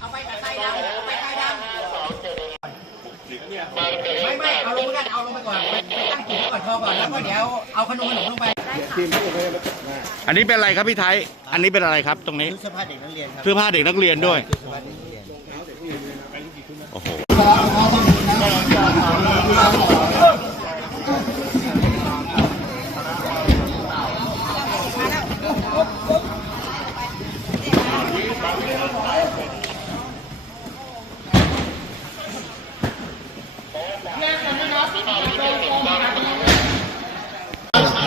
เอาไปกับไส้ดำเอาไปไส้ดำไม่ไม่เอาลงไปกันเอาลงไปก่อนไปตั้งจุดไว้ก่อนพอก่อนแล้วก็เดี๋ยวเอาขนมขนมลงไปอันนี้เป็นอะไรครับพี่ไทย อันนี้เป็นอะไรครับตรงนี้เสื้อผ้าเด็กนักเรียนครับเสื้อผ้าเด็กนักเรียนด้วยเสื้อ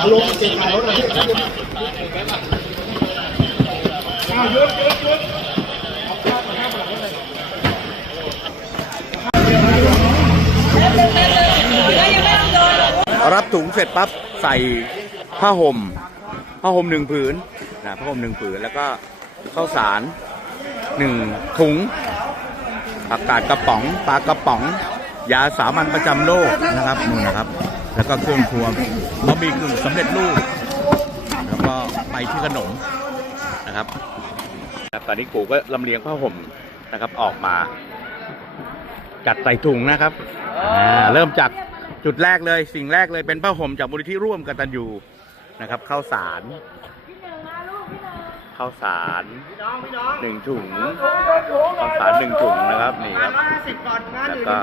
ผ้าเด็กนักเรียนโอ้โหรับถุงเสร็จปั๊บใส่ผ้าห่มผ้าห่มหนึ่งผืนนะผ้าห่มหนึ่งผืนแล้วก็ข้าวสารหนึ่งถุงผักกาดกระป๋องปลากระป๋อง ยาสามัญประจำโรคนะครับนู่นนะครับ แล้วก็เครื่องครัว บะหมี่กึ่งสำเร็จรูป แล้วก็ไปที่ขนมนะครับตอนนี้กูก็ลำเลียงผ้าห่มนะครับออกมา จัดใส่ถุงนะครับเริ่มจากจุดแรกเลยสิ่งแรกเลยเป็นผ้าห่มจากมูลนิธิร่วมกตันยูนะครับข้าวสารข้าวสารหนึ่งถุงข้าวสารหนึ่งถุงนะครับนี่ครับแล้วก็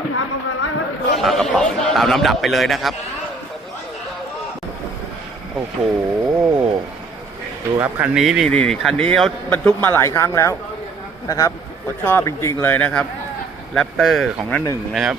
ปลากระป๋องตามลำดับไปเลยนะครับ โอ้โห ดูครับคันนี้นี่นี่คันนี้เขาบรรทุกมาหลายครั้งแล้วนะครับเขาชอบจริง ๆ เลยนะครับแรปเตอร์ของนั่นหนึ่งนะครับ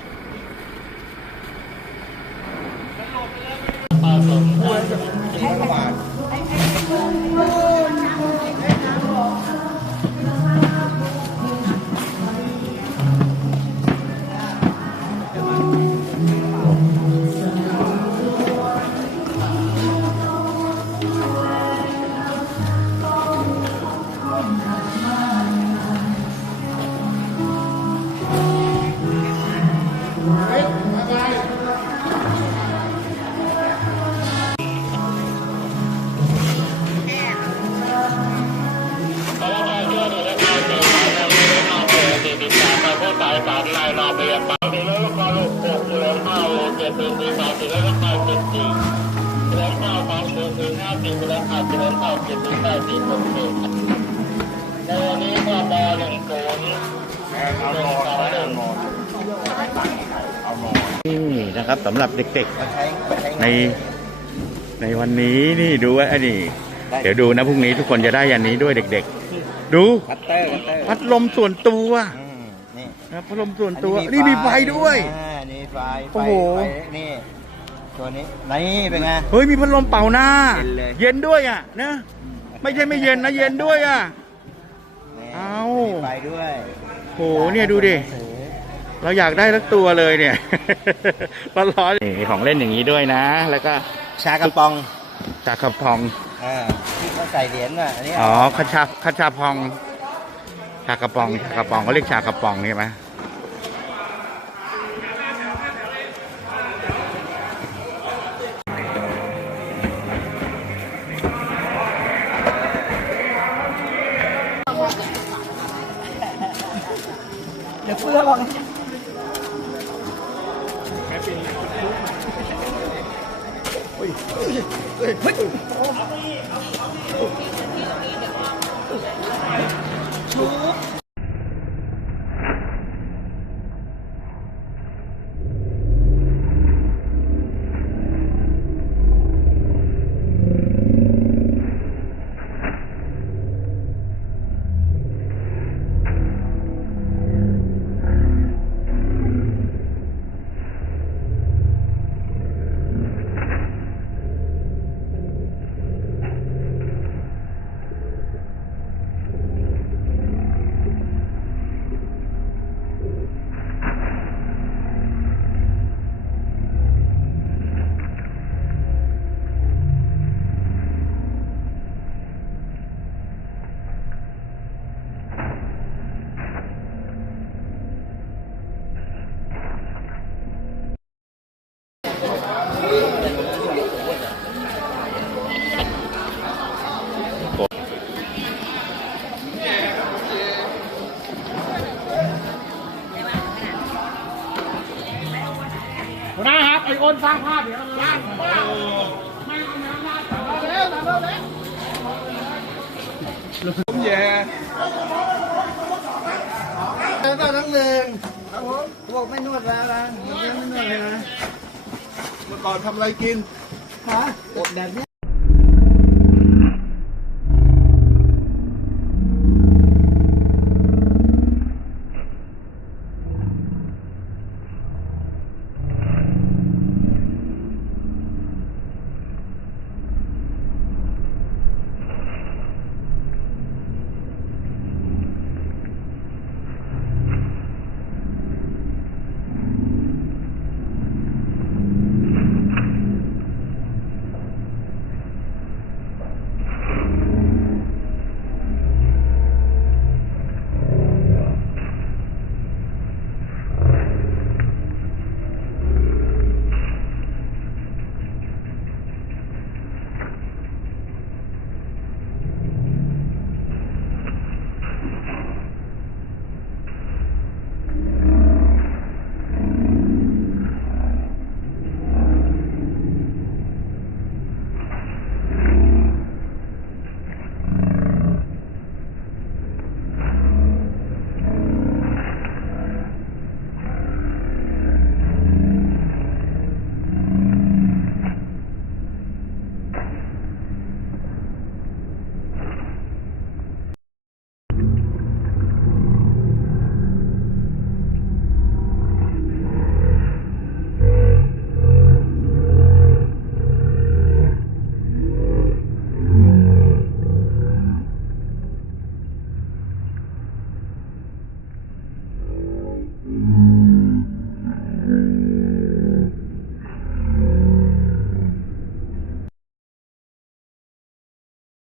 นี่นะครับสำหรับเด็กมาใช้มาใช้ๆในในวันนี้นี่ดูไว้อันนี้เดี๋ยวดูนะพรุ่งนี้ทุกคนจะได้ยันนี้ด้วยเด็ก ๆ ดูคัตเตอร์คัตเตอร์พัดลมส่วนตัวอืมนี่นะพัดลมส่วนตัว นี่มีไฟด้วยอ่านี่ไฟไฟโอ้โหไฟนี่ ตัวนี้นี่เป็นไง เฮ้ยมีพัดลมเป่าหน้า เย็นเลย เย็นด้วยอะนะไม่ใช่ไม่เย็นนะเย็นด้วยอะ นี่เอา มีไฟด้วยโหเนี่ยดูดิ เราอยากได้สักตัวเลยเนี่ย ร้อนๆนี่มีของเล่นอย่างนี้ด้วยนะ แล้วก็ชากระปองจากขับพอง อ่าที่เขาใส่เหรียญน่ะอันนี้อ๋อคาชาคาชาพอง ชากระปองชากระปองเขาเรียกชากระปองใช่ไหม ชุบ สร้างภาพเดี๋ยวล้างไม่เอาไม่เอาน้ำราดมาเร็วมาเร็วผมแย่แล้วก็ทั้งหนึ่งครับผมบอกไม่นวดแล้วนะไม่นวดเลยนะ เมื่อก่อนทำอะไรกินฮะอดแบบนี้